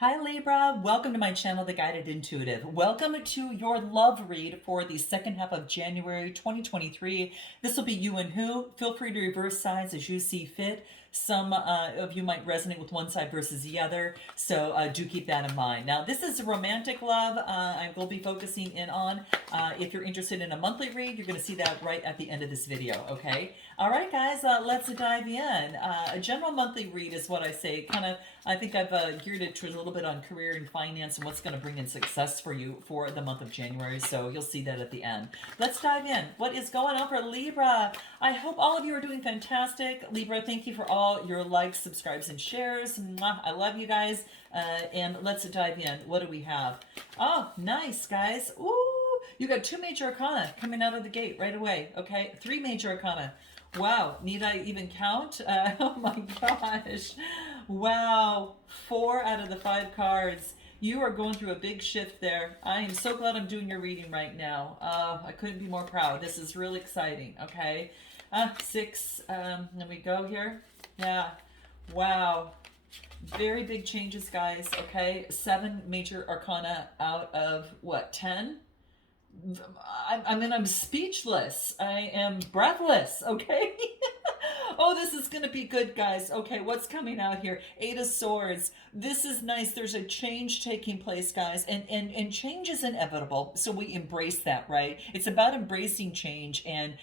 Hi Libra, welcome to my channel, The Guided Intuitive. Welcome to your love read for the second half of January 2023. This will be you and who. Feel free to reverse sides as you see fit. Some of you might resonate with one side versus the other, so do keep that in mind. Now, this is romantic love I will be focusing in on. If you're interested in a monthly read, you're going to see that right at the end of this video, okay? All right, guys, let's dive in. A general monthly read is what I say, I think I've geared it towards a little bit on career and finance and what's going to bring in success for you for the month of January, so you'll see that at the end. Let's dive in. What is going on for Libra? I hope all of you are doing fantastic. Libra, thank you for all your likes, subscribes, and shares. Mwah, I love you guys. And let's dive in. What do we have? Oh, nice, guys. Ooh, you got 2 major arcana coming out of the gate right away, okay? 3 major arcana. Wow, need I even count? Oh my gosh. Wow, 4 out of the 5 cards. You are going through a big shift there. I am so glad I'm doing your reading right now. I couldn't be more proud. This is really exciting, okay? 6, there we go here. Yeah, wow. Very big changes, guys, okay? 7 major arcana out of, what, 10? I'm speechless. I am breathless, okay? Oh, this is going to be good, guys. Okay, what's coming out here? 8 of Swords. This is nice. There's a change taking place, guys, and change is inevitable, so we embrace that, right? It's about embracing change and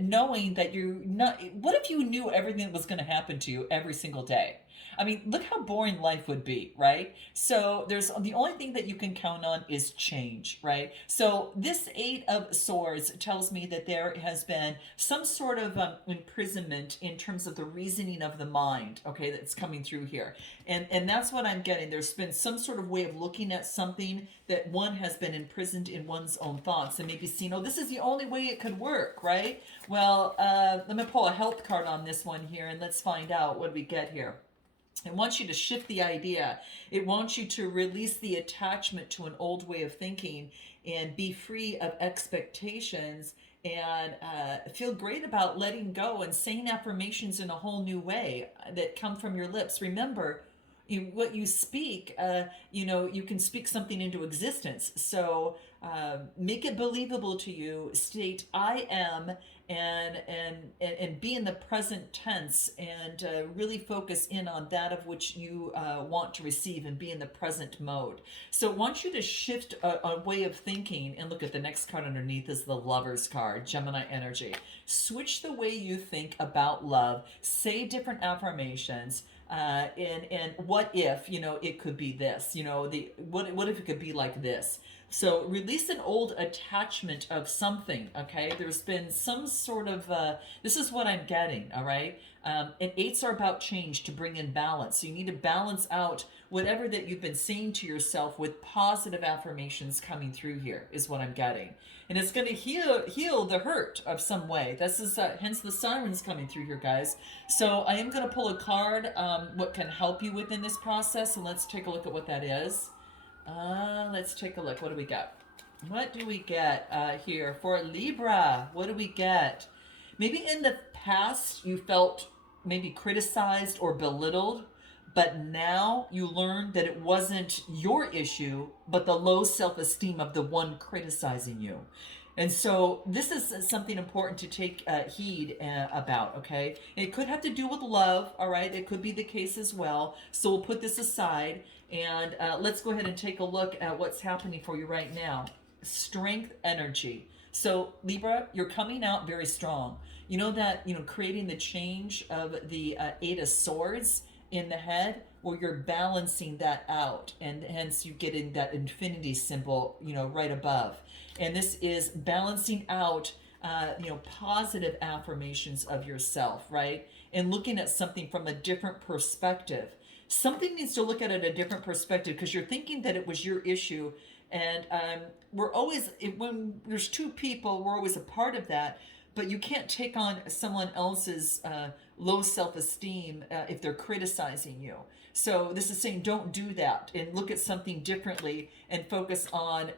knowing that you're not... What if you knew everything that was going to happen to you every single day? I mean, look how boring life would be, right? So there's the only thing that you can count on is change, right? So this 8 of Swords tells me that there has been some sort of imprisonment in terms of the reasoning of the mind, okay, that's coming through here. And that's what I'm getting. There's been some sort of way of looking at something that one has been imprisoned in one's own thoughts and maybe seen, oh, this is the only way it could work, right? Well, let me pull a health card on this one here and let's find out what we get here. It wants you to shift the idea. It wants you to release the attachment to an old way of thinking and be free of expectations and feel great about letting go and saying affirmations in a whole new way that come from your lips. Remember, what you speak, you can speak something into existence. So make it believable to you. State I am, and be in the present tense, and really focus in on that of which you want to receive, and be in the present mode. So I want you to shift a way of thinking, and look at the next card underneath is the Lover's card, Gemini energy. Switch the way you think about love. Say different affirmations. And what if, it could be this, what if it could be like this? So release an old attachment of something, okay? There's been some sort of, this is what I'm getting, all right? And 8s are about change to bring in balance. So you need to balance out whatever that you've been saying to yourself with positive affirmations coming through here is what I'm getting. And it's going to heal the hurt of some way. This is, hence the sirens coming through here, guys. So I am going to pull a card, what can help you within this process. And let's take a look at what that is. Let's take a look. What do we got? What do we get here for Libra? What do we get? Maybe in the past you felt maybe criticized or belittled, but now you learned that it wasn't your issue, but the low self-esteem of the one criticizing you. And so this is something important to take heed about, okay? It could have to do with love, all right? It could be the case as well. So we'll put this aside, and let's go ahead and take a look at what's happening for you right now. Strength energy. So Libra, you're coming out very strong. You know that, creating the change of the 8 of Swords in the head, where you're balancing that out, and hence you get in that infinity symbol, right above. And this is balancing out, positive affirmations of yourself, right? And looking at something from a different perspective. Something needs to look at it a different perspective because you're thinking that it was your issue. And we're always, when there's 2 people, we're always a part of that. But you can't take on someone else's low self-esteem if they're criticizing you. So this is saying don't do that, and look at something differently and focus on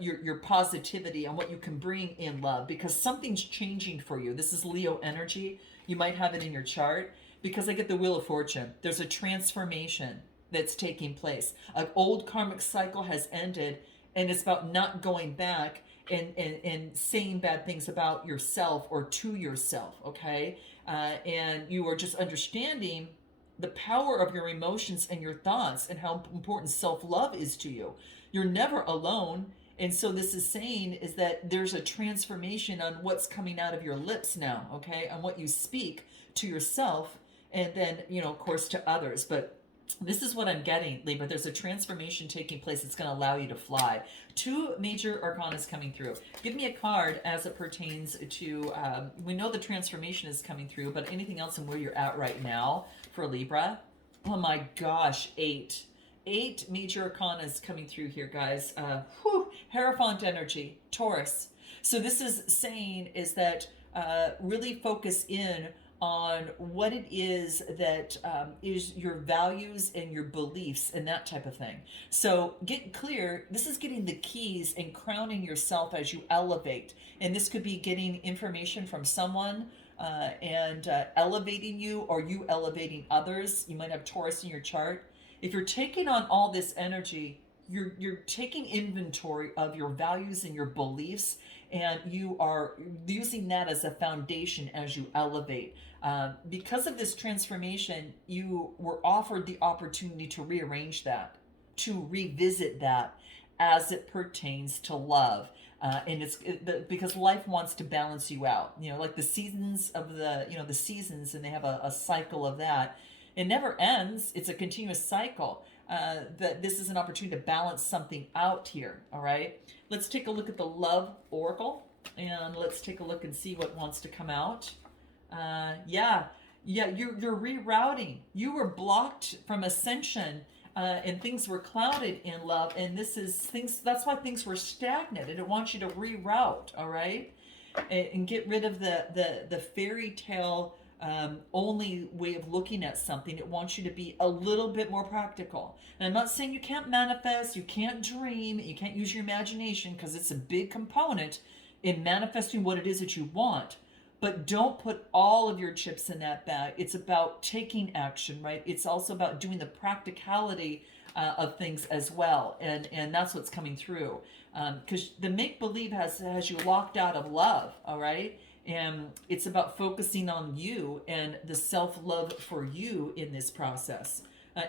your positivity and what you can bring in love, because something's changing for you. This is Leo energy. You might have it in your chart because I get the Wheel of Fortune. There's a transformation. that's taking place. An old karmic cycle has ended, and it's about not going back and saying bad things about yourself or to yourself, okay? And you are just understanding the power of your emotions and your thoughts and how important self-love is to you. You're never alone. And so this is saying is that there's a transformation on what's coming out of your lips now, okay? On what you speak to yourself and then, of course, to others. But this is what I'm getting, Libra. There's a transformation taking place that's going to allow you to fly. Two major arcanas coming through. Give me a card as it pertains to, we know the transformation is coming through, but anything else in where you're at right now for Libra? Oh my gosh, 8. 8 major arcanas coming through here, guys. Hierophant energy, Taurus. So this is saying is that really focus in on what it is that is your values and your beliefs and that type of thing. So get clear. This is getting the keys and crowning yourself as you elevate. And this could be getting information from someone and elevating you, or you elevating others. You might have Taurus in your chart. If you're taking on all this energy, you're taking inventory of your values and your beliefs, and you are using that as a foundation as you elevate. Because of this transformation, you were offered the opportunity to rearrange that, to revisit that as it pertains to love. And because life wants to balance you out, like the seasons of the seasons, and they have a cycle of that. It never ends. It's a continuous cycle. That this is an opportunity to balance something out here. All right. Let's take a look at the Love Oracle, and let's take a look and see what wants to come out. Yeah. You're rerouting. You were blocked from ascension, and things were clouded in love. And this is things. That's why things were stagnant. And it wants you to reroute. All right, and get rid of the fairy tale. Only way of looking at something. It wants you to be a little bit more practical. And I'm not saying you can't manifest, you can't dream, you can't use your imagination, because it's a big component in manifesting what it is that you want. But don't put all of your chips in that bag. It's about taking action, right? It's also about doing the practicality of things as well. And that's what's coming through. Because the make-believe has you locked out of love, all right? And it's about focusing on you and the self-love for you in this process.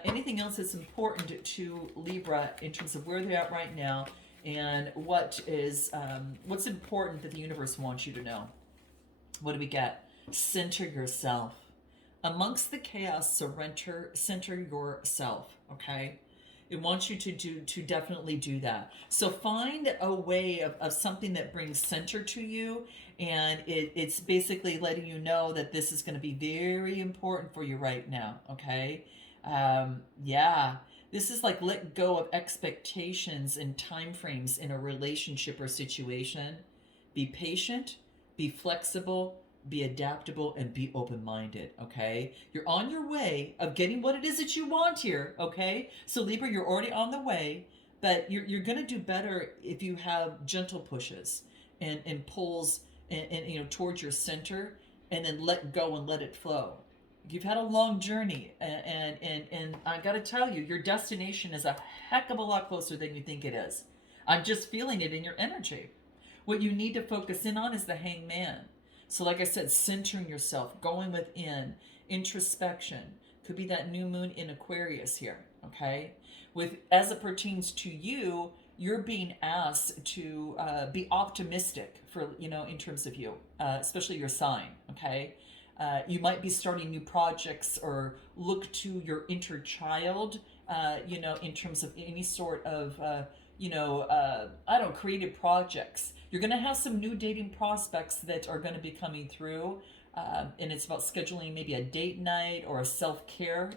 Anything else that's important to Libra in terms of where they're at right now, and what's important that the universe wants you to know? What do we get? Center yourself. Amongst the chaos, center yourself, okay? It wants you to definitely do that. So find a way of something that brings center to you, and it's basically letting you know that this is going to be very important for you right now, okay? This is like let go of expectations and time frames in a relationship or situation. Be patient, be flexible, be adaptable, and be open-minded, okay? You're on your way of getting what it is that you want here, okay? So Libra, you're already on the way, but you're going to do better if you have gentle pushes and pulls and towards your center, and then let go and let it flow. You've had a long journey, and I got to tell you, your destination is a heck of a lot closer than you think it is. I'm just feeling it in your energy. What you need to focus in on is the Hangman. So like I said, centering yourself, going within, introspection. Could be that new moon in Aquarius here, okay? As it pertains to you, you're being asked to be optimistic for, in terms of you, especially your sign, okay? You might be starting new projects, or look to your inner child, in terms of any sort of, creative projects. You're going to have some new dating prospects that are going to be coming through. And it's about scheduling maybe a date night or a self-care,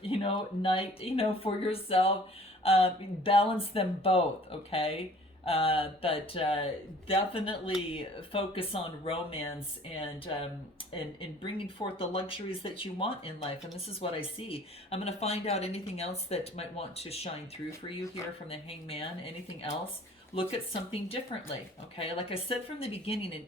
night, for yourself. Balance them both, okay? But definitely focus on romance and bringing forth the luxuries that you want in life. And this is what I see. I'm going to find out anything else that might want to shine through for you here from the Hangman. Anything else? Look at something differently, okay? Like I said from the beginning,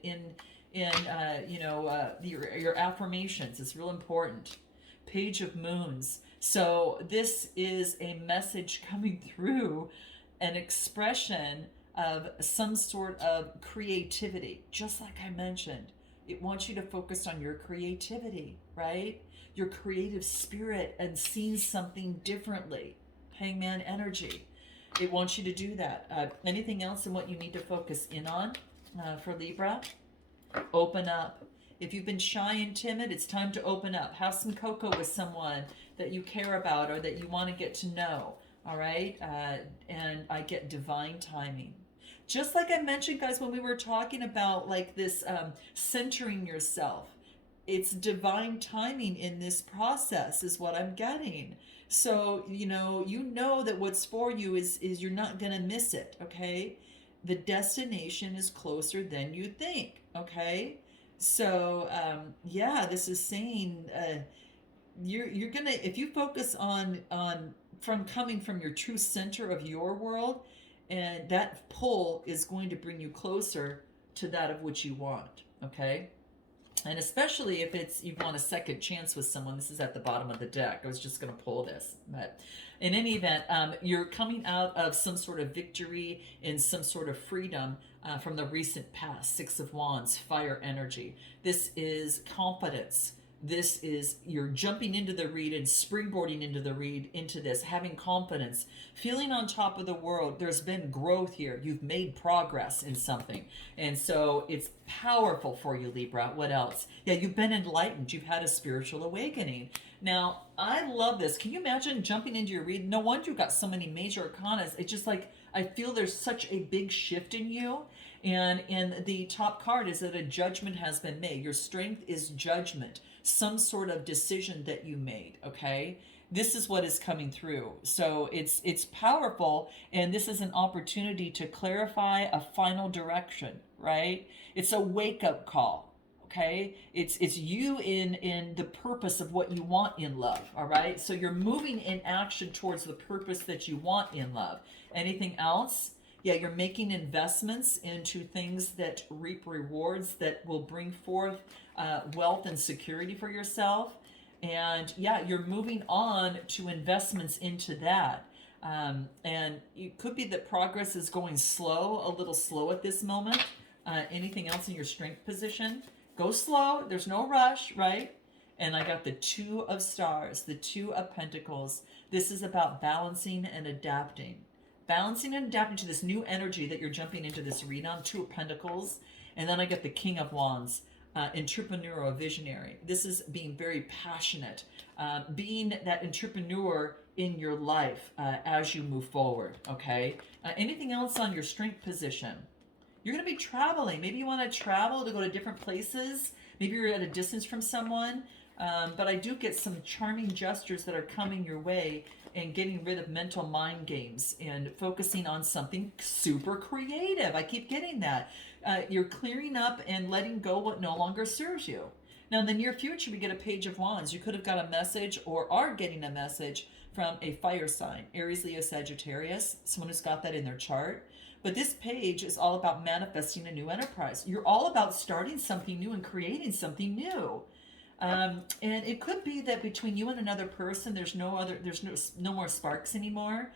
your affirmations, it's real important. Page of Moons. So this is a message coming through, an expression of some sort of creativity. Just like I mentioned, it wants you to focus on your creativity, right? Your creative spirit and seeing something differently. Hangman energy. It wants you to do that. Anything else in what you need to focus in on for Libra? Open up. If you've been shy and timid, it's time to open up. Have some cocoa with someone that you care about or that you want to get to know. All right? And I get divine timing. Just like I mentioned, guys, when we were talking about like this centering yourself, it's divine timing in this process is what I'm getting. So you know that what's for you is you're not gonna miss it. Okay, the destination is closer than you think. Okay, so yeah, this is saying you're gonna, if you focus on from coming from your true center of your world, and that pull is going to bring you closer to that of which you want. Okay, and especially if it's you want a second chance with someone. This is at the bottom of the deck. I was just going to pull this, but in any event, you're coming out of some sort of victory in some sort of freedom from the recent past. Six of Wands, fire energy. This is confidence. This is you're jumping into the read and springboarding into the read, into this, having confidence, feeling on top of the world. There's been growth here. You've made progress in something. And so it's powerful for you, Libra. What else? Yeah, you've been enlightened. You've had a spiritual awakening. Now, I love this. Can you imagine jumping into your read? No wonder you've got so many major arcanas. It's just like I feel there's such a big shift in you. And the top card is that a judgment has been made. Your strength is judgment, some sort of decision that you made. Okay, this is what is coming through. So it's powerful, and this is an opportunity to clarify a final direction. Right? It's a wake up call. Okay, it's you in the purpose of what you want in love. All right, so you're moving in action towards the purpose that you want in love. Anything else? Yeah, you're making investments into things that reap rewards that will bring forth wealth and security for yourself. And yeah, you're moving on to investments into that. And it could be that progress is going slow, a little slow at this moment. Anything else in your strength position? Go slow. There's no rush, right? And I got the Two of Stars, the Two of Pentacles. This is about balancing and adapting. Balancing and adapting to this new energy that you're jumping into this read on. Two of Pentacles. And then I get the King of Wands, entrepreneurial, visionary. This is being very passionate, being that entrepreneur in your life as you move forward, okay? Anything else on your strength position? You're going to be traveling. Maybe you want to travel to go to different places. Maybe you're at a distance from someone. But I do get some charming gestures that are coming your way, and getting rid of mental mind games and focusing on something super creative. I keep getting that. You're clearing up and letting go what no longer serves you. Now, in the near future, we get a Page of Wands. You could have got a message or are getting a message from a fire sign, Aries, Leo, Sagittarius, someone who's got that in their chart. But this page is all about manifesting a new enterprise. You're all about starting something new and creating something new. And it could be that between you and another person, there's no more sparks anymore.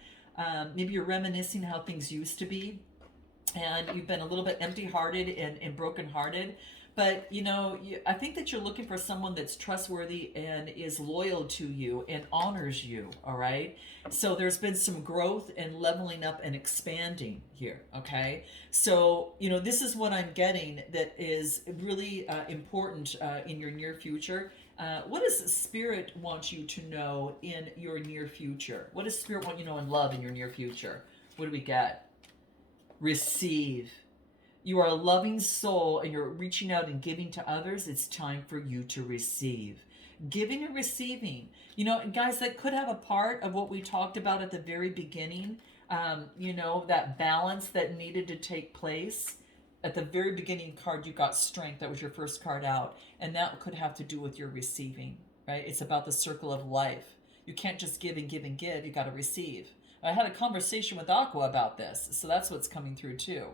Maybe you're reminiscing how things used to be, and you've been a little bit empty-hearted and broken-hearted. But I think that you're looking for someone that's trustworthy and is loyal to you and honors you. All right. So there's been some growth and leveling up and expanding here. Okay. So this is what I'm getting that is really important in your near future. What does Spirit want you to know in your near future? What does Spirit want you to know in love in your near future? What do we get? Receive. You are a loving soul and you're reaching out and giving to others. It's time for you to receive. Giving and receiving. Guys, that could have a part of what we talked about at the very beginning. That balance that needed to take place. At the very beginning card, you got strength. That was your first card out. And that could have to do with your receiving, right? It's about the circle of life. You can't just give and give and give. You got to receive. I had a conversation with Aqua about this. So that's what's coming through too.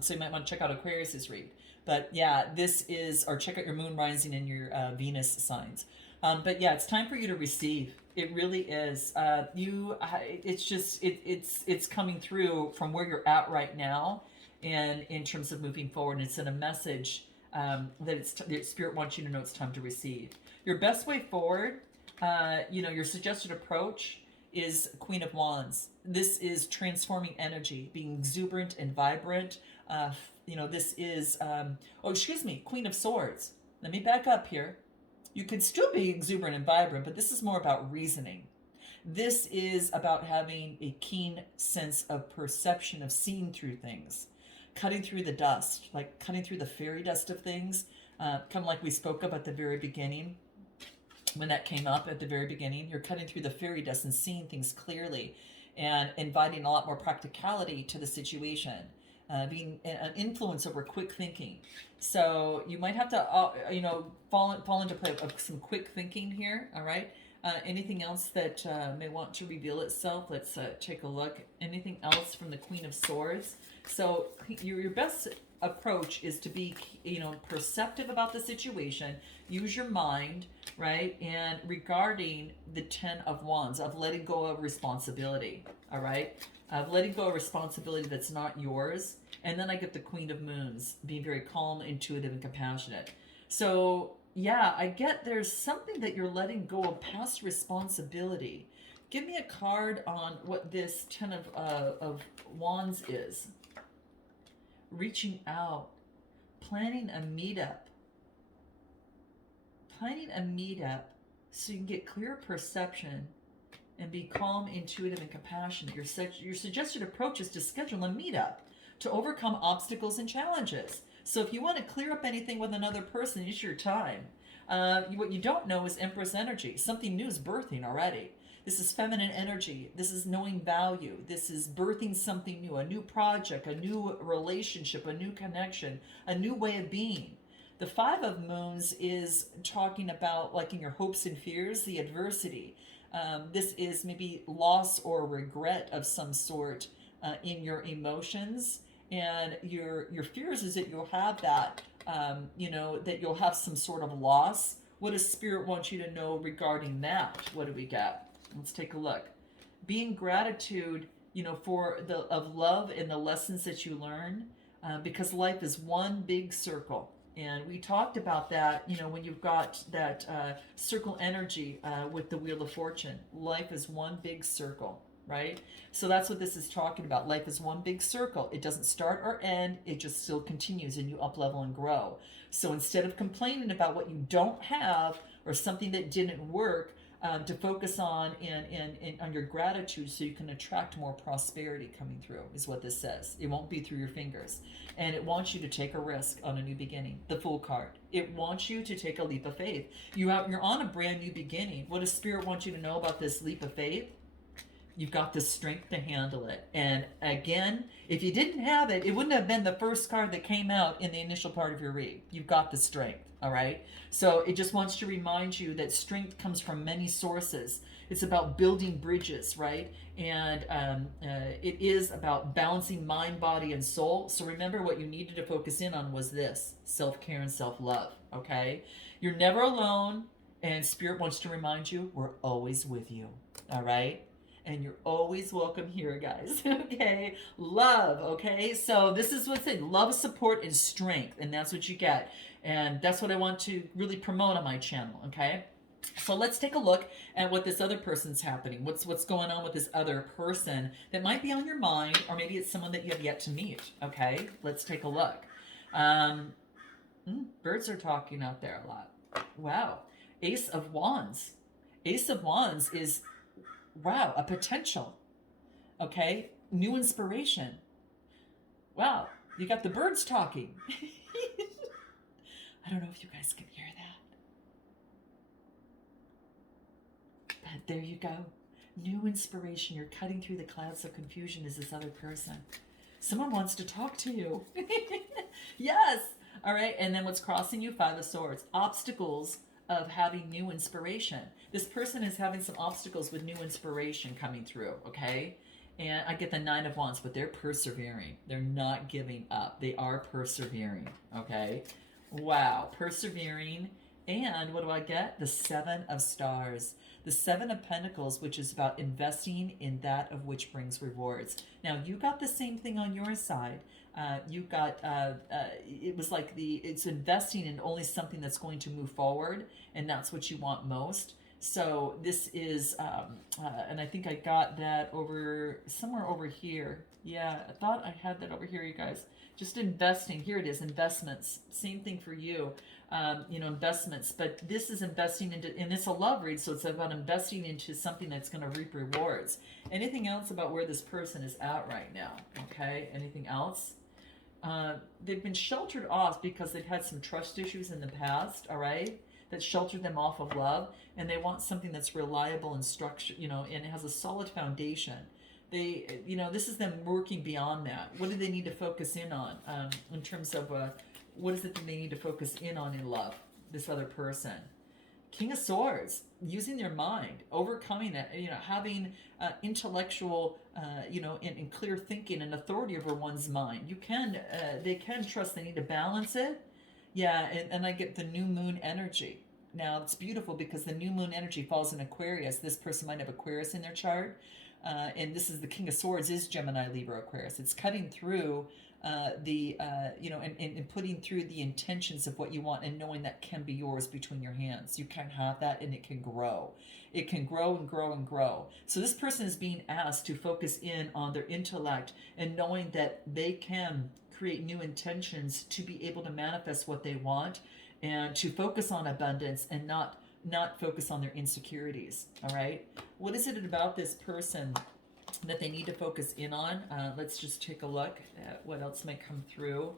So you might want to check out Aquarius's read. But yeah, this is, or check out your moon rising and your Venus signs. But yeah, it's time for you to receive. It really is. It's just, it's coming through from where you're at right now, and in terms of moving forward. And it's in a message that Spirit wants you to know it's time to receive. Your best way forward, your suggested approach is Queen of Wands. This is transforming energy, being exuberant and vibrant. This is, Queen of Swords. Let me back up here. You can still be exuberant and vibrant, but this is more about reasoning. This is about having a keen sense of perception, of seeing through things, cutting through the dust, like cutting through the fairy dust of things, kind of like we spoke of at the very beginning. When that came up at the very beginning, you're cutting through the fairy dust and seeing things clearly, and inviting a lot more practicality to the situation, being an influence over quick thinking. So you might have to, fall into play of some quick thinking here. All right. Anything else that may want to reveal itself? Let's take a look. Anything else from the Queen of Swords? So your best approach is to be, perceptive about the situation. Use your mind, right? And regarding the Ten of Wands, of letting go of responsibility, all right? Of letting go of responsibility that's not yours. And then I get the Queen of Moons, being very calm, intuitive, and compassionate. So yeah, I get there's something that you're letting go of past responsibility. Give me a card on what this Ten of Wands is. Reaching out, planning a meetup. Planning a meetup so you can get clear perception and be calm, intuitive, and compassionate. Your suggested approach is to schedule a meetup to overcome obstacles and challenges. So if you want to clear up anything with another person, it's your time. What you don't know is Empress energy. Something new is birthing already. This is feminine energy. This is knowing value. This is birthing something new, a new project, a new relationship, a new connection, a new way of being. The Five of Moons is talking about, like, in your hopes and fears, the adversity. This is maybe loss or regret of some sort in your emotions. And your fears is that you'll have that, that you'll have some sort of loss. What does Spirit want you to know regarding that? What do we got? Let's take a look. Being gratitude, for of love and the lessons that you learn, because life is one big circle. And we talked about that, when you've got that circle energy with the Wheel of Fortune. Life is one big circle, right? So that's what this is talking about. Life is one big circle. It doesn't start or end. It just still continues, and you up level and grow. So instead of complaining about what you don't have or something that didn't work, to focus on on your gratitude so you can attract more prosperity coming through is what this says. It won't be through your fingers. And it wants you to take a risk on a new beginning. The Fool card. It wants you to take a leap of faith. You're on a brand new beginning. What does Spirit want you to know about this leap of faith? You've got the strength to handle it. And again, if you didn't have it, it wouldn't have been the first card that came out in the initial part of your read. You've got the strength. All right. So it just wants to remind you that strength comes from many sources. It's about building bridges, right? And it is about balancing mind, body, and soul. So remember, what you needed to focus in on was this: self-care and self-love. Okay. You're never alone. And Spirit wants to remind you, we're always with you. All right. And you're always welcome here, guys. Okay. Love. Okay. So this is what's it: love, support, and strength. And that's what you get. And that's what I want to really promote on my channel, okay? So let's take a look at what this other person's happening. What's going on with this other person that might be on your mind, or maybe it's someone that you have yet to meet, okay? Let's take a look. Birds are talking out there a lot. Wow. Ace of Wands. Ace of Wands is, wow, a potential, okay? New inspiration. Wow, you got the birds talking. I don't know if you guys can hear that. But there you go. New inspiration. You're cutting through the clouds of confusion is this other person. Someone wants to talk to you. Yes. All right. And then what's crossing you? Five of Swords. Obstacles of having new inspiration. This person is having some obstacles with new inspiration coming through. Okay. And I get the Nine of Wands, but they're persevering. They're not giving up. They are persevering. Okay. Wow, persevering, And what do I get? The Seven of Stars. The Seven of Pentacles, which is about investing in that of which brings rewards. Now, you got the same thing on your side. You got, it was like it's investing in only something that's going to move forward, and that's what you want most. So this is, and I think I got that over somewhere over here. Yeah, I thought I had that over here, you guys. Just investing. Here it is, investments. Same thing for you. Investments, but this is investing into, and it's a love read, so it's about investing into something that's going to reap rewards. Anything else about where this person is at right now? Okay, anything else? They've been sheltered off because they've had some trust issues in the past, all right, that sheltered them off of love, and they want something that's reliable and structured, and it has a solid foundation. This is them working beyond that. What do they need to focus in on in terms of what is it that they need to focus in on in love, this other person? King of Swords, using their mind, overcoming it, having intellectual, and clear thinking and authority over one's mind. They can trust. They need to balance it. Yeah, and I get the new moon energy. Now, it's beautiful because the new moon energy falls in Aquarius. This person might have Aquarius in their chart. And this is the King of Swords is Gemini, Libra, Aquarius. It's cutting through and putting through the intentions of what you want and knowing that can be yours between your hands. You can have that and it can grow. It can grow and grow and grow. So this person is being asked to focus in on their intellect and knowing that they can create new intentions to be able to manifest what they want and to focus on abundance and not focus on their insecurities. All right. What is it about this person that they need to focus in on? Let's just take a look at what else might come through.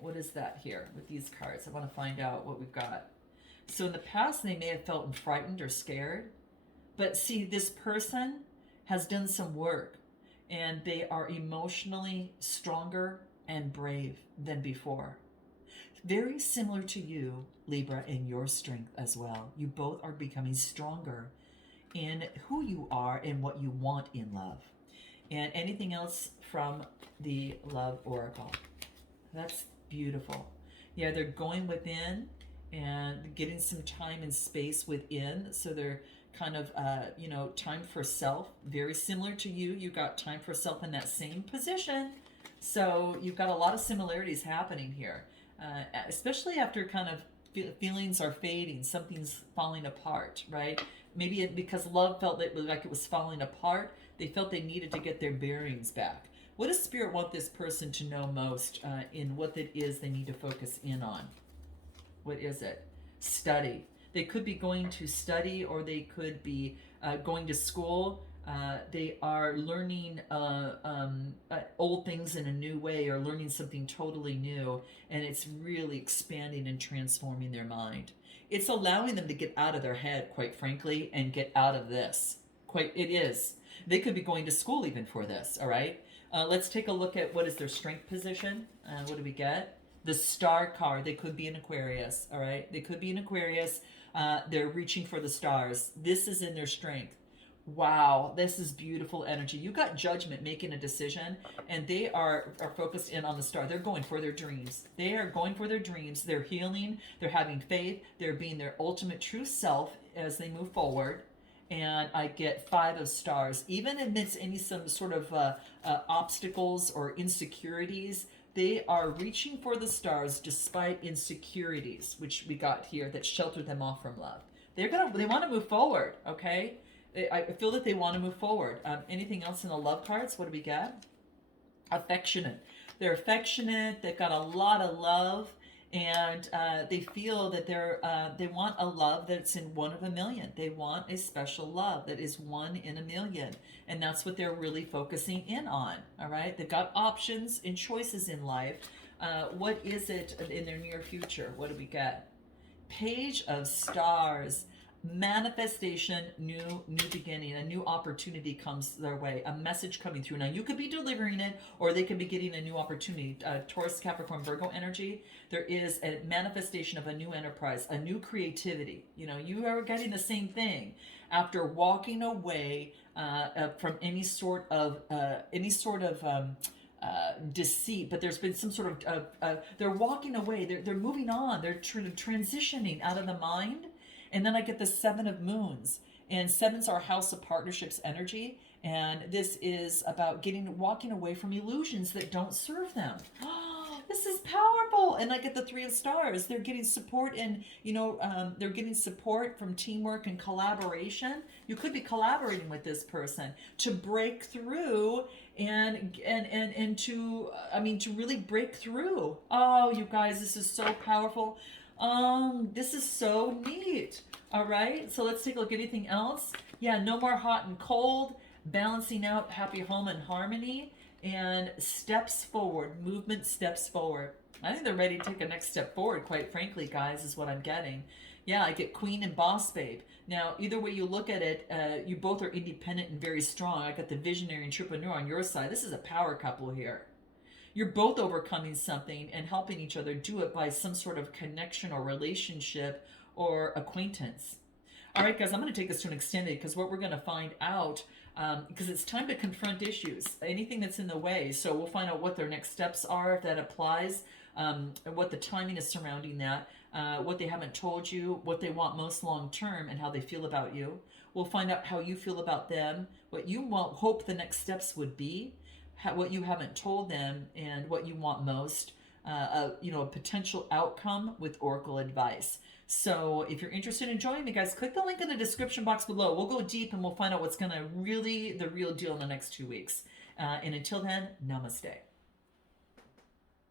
What is that here with these cards? I want to find out what we've got. So in the past, they may have felt frightened or scared. But see, this person has done some work and they are emotionally stronger and brave than before. Very similar to you, Libra, in your strength as well. You both are becoming stronger in who you are and what you want in love. And anything else from the Love Oracle? That's beautiful. Yeah, they're going within and getting some time and space within. So they're kind of, time for self. Very similar to you. You got time for self in that same position. So you've got a lot of similarities happening here. Especially after kind of feelings are fading, something's falling apart, right? Maybe because love felt like it was falling apart, they felt they needed to get their bearings back. What does Spirit want this person to know most in what it is they need to focus in on? What is it? Study. They could be going to study, or they could be going to school. They are learning old things in a new way, or learning something totally new, and it's really expanding and transforming their mind. It's allowing them to get out of their head, quite frankly, and get out of this. It is. They could be going to school even for this, all right? Let's take a look at what is their strength position. What do we get? The Star card. They could be in Aquarius, all right? They could be in Aquarius. They're reaching for the stars. This is in their strength. Wow, this is beautiful energy. You got Judgment making a decision, and they are focused in on the star. They're going for their dreams. They are going for their dreams. They're healing. They're having faith. They're being their ultimate true self as they move forward. And I get 5 of stars. Even amidst some sort of obstacles or insecurities, they are reaching for the stars despite insecurities, which we got here that sheltered them off from love. They want to move forward, okay? I feel that they want to move forward. Anything else in the love cards? What do we get? Affectionate. They're affectionate. They've got a lot of love, and they feel that they want a love that's in one of a million. They want a special love that is 1 in a million, and that's what they're really focusing in on. All right, they've got options and choices in life. What is it in their near future? What do we get? Page of Stars. Manifestation, new beginning, a new opportunity comes their way, a message coming through. Now, you could be delivering it, or they could be getting a new opportunity. Taurus, Capricorn, Virgo energy, there is a manifestation of a new enterprise, a new creativity. You are getting the same thing after walking away from any sort of deceit, but there's been some sort of they're walking away, they're moving on, they're transitioning out of the mind. And then I get the Seven of Moons, and seven's our house of partnerships energy, and this is about walking away from illusions that don't serve them. This is powerful. And I get the Three of Stars. They're getting support, and they're getting support from teamwork and collaboration. You could be collaborating with this person to break through and to to really break through. Oh, you guys, this is so powerful. This is so neat. All right, so let's take a look. Anything else? Yeah, no more hot and cold, balancing out, happy home and harmony, and steps forward, movement steps forward. I think they're ready to take a next step forward, quite frankly, guys, is what I'm getting. Yeah, I get Queen and Boss Babe. Now, either way you look at it, you both are independent and very strong. I got the visionary entrepreneur on your side. This is a power couple here. You're both overcoming something and helping each other do it by some sort of connection or relationship or acquaintance. All right, guys, I'm going to take this to an extended, because what we're going to find out, because it's time to confront issues, anything that's in the way. So we'll find out what their next steps are, if that applies, and what the timing is surrounding that, what they haven't told you, what they want most long term, and how they feel about you. We'll find out how you feel about them, what you hope the next steps would be, what you haven't told them, and what you want most. A potential outcome with Oracle advice. So if you're interested in joining me, guys, click the link in the description box below. We'll go deep and we'll find out what's going to really the real deal in the next 2 weeks. And until then, namaste.